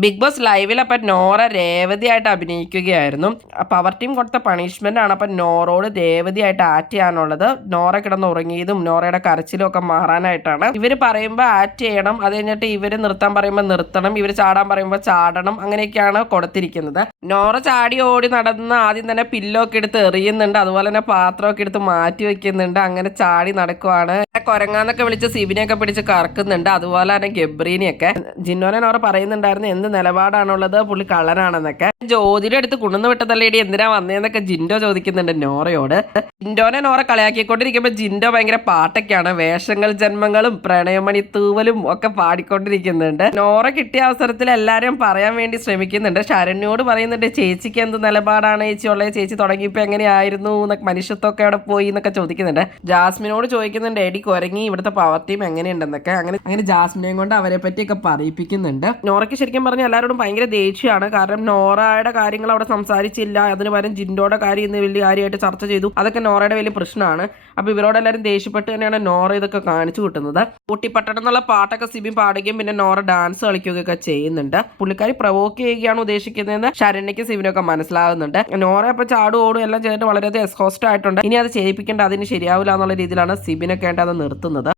Big boss ലൈവിൽ അപ്പം Nora രേവതിയായിട്ട് അഭിനയിക്കുകയായിരുന്നു. Power team കൊടുത്ത പണിഷ്മെന്റ് ആണ് അപ്പം നോറോട് രേവതിയായിട്ട് ആക്ട് ചെയ്യാനുള്ളത്. നോറ കിടന്ന് ഉറങ്ങിയതും നോറയുടെ കരച്ചിലും ഒക്കെ മാറാനായിട്ടാണ്. ഇവർ പറയുമ്പോൾ ആക്ട് ചെയ്യണം, അത് കഴിഞ്ഞിട്ട് ഇവർ നിർത്താൻ പറയുമ്പോൾ നിർത്തണം, ഇവർ ചാടാൻ പറയുമ്പോൾ ചാടണം, അങ്ങനെയൊക്കെയാണ് കൊടുത്തിരിക്കുന്നത്. നോറ ചാടി ഓടി നടന്ന് ആദ്യം തന്നെ പില്ലൊക്കെ എടുത്ത് എറിയുന്നുണ്ട്, അതുപോലെ തന്നെ പാത്രമൊക്കെ എടുത്ത് മാറ്റി വെക്കുന്നുണ്ട്. അങ്ങനെ ചാടി നടക്കുവാണ്. കൊരങ്ങാന്നൊക്കെ വിളിച്ച് സിബിനെയൊക്കെ പിടിച്ച് കറക്കുന്നുണ്ട്, അതുപോലെ തന്നെ ഗബ്രീനെയൊക്കെ. ജിന്നോനെ നോറ പറയുന്നുണ്ടായിരുന്നു എന്ത് നിലപാടാണുള്ളത്, പുള്ളി കള്ളനാണെന്നൊക്കെ. ജ്യോതിയുടെ അടുത്ത് കുണുന്ന് വിട്ടതല്ലേടി എന്തിനാ വന്നേന്നൊക്കെ ജിൻഡോ ചോദിക്കുന്നുണ്ട് നോറയോട്. ജിൻഡോനെ നോറ കളിയാക്കിക്കൊണ്ടിരിക്കുമ്പോൾ ജിൻഡോ ഭയങ്കര പാട്ടൊക്കെയാണ്, വേഷങ്ങൾ ജന്മങ്ങളും പ്രണയമണി തൂവലും ഒക്കെ പാടിക്കൊണ്ടിരിക്കുന്നുണ്ട്. നോറ കിട്ടിയ അവസരത്തിൽ എല്ലാവരും പറയാൻ വേണ്ടി ശ്രമിക്കുന്നുണ്ട്. ശരണ്യോട് പറയുന്നുണ്ട് ചേച്ചിക്ക് എന്ത് നിലപാടാണ് ചേച്ചി ഉള്ളത്, ചേച്ചി തുടങ്ങിയപ്പോൾ എങ്ങനെയായിരുന്നു എന്നൊക്കെ, മനുഷ്യത്വമൊക്കെ അവിടെ പോയി എന്നൊക്കെ ചോദിക്കുന്നുണ്ട്. ജാസ്മിനോട് ചോദിക്കുന്നുണ്ട് എടി കൊരങ്ങി ഇവിടുത്തെ പവർ ടീം എങ്ങനെയുണ്ടെന്നൊക്കെ. അങ്ങനെ ജാസ്മിനെയും കൊണ്ട് അവരെ പറ്റിയൊക്കെ പറയിപ്പിക്കുന്നുണ്ട്. നോറയ്ക്ക് ശരിക്കും പറഞ്ഞാൽ എല്ലാവരോടും ഭയങ്കര ദേഷ്യമാണ്. കാരണം നോറയുടെ കാര്യങ്ങൾ അവിടെ സംസാരിച്ചില്ല, അതിന് പകരം ജിൻഡോയുടെ കാര്യം ഇന്ന് വലിയ കാര്യമായിട്ട് ചർച്ച ചെയ്തു. അതൊക്കെ നോറയുടെ വലിയ പ്രശ്നമാണ്. അപ്പോൾ ഇവരോടെല്ലാവരും ദേഷ്യപ്പെട്ട് തന്നെയാണ് നോറ ഇതൊക്കെ കാണിച്ചു കിട്ടുന്നത്. ഊട്ടിപ്പട്ടണം എന്നുള്ള പാട്ടൊക്കെ സിബി പാടുകയും പിന്നെ നോറ ഡാൻസ് കളിക്കുകയൊക്കെ ചെയ്യുന്നുണ്ട്. പുള്ളിക്കാരി പ്രവോക്ക് ചെയ്യുകയാണ് ഉദ്ദേശിക്കുന്നതെന്ന് ശരണ്യയ്ക്ക് സിബിനൊക്കെ മനസ്സിലാകുന്നുണ്ട്. നോറ അപ്പോൾ ചാടും ഓടും എല്ലാം ചെയ്തിട്ട് വളരെയധികം എക്സ്ഹോസ്റ്റ് ആയിട്ടുണ്ട്. ഇനി അത് ചെയ്യിപ്പിക്കേണ്ട, അതിന് ശരിയാവില്ല എന്നുള്ള രീതിയിലാണ് സിബിനൊക്കെ അത് നിർത്തുന്നത്.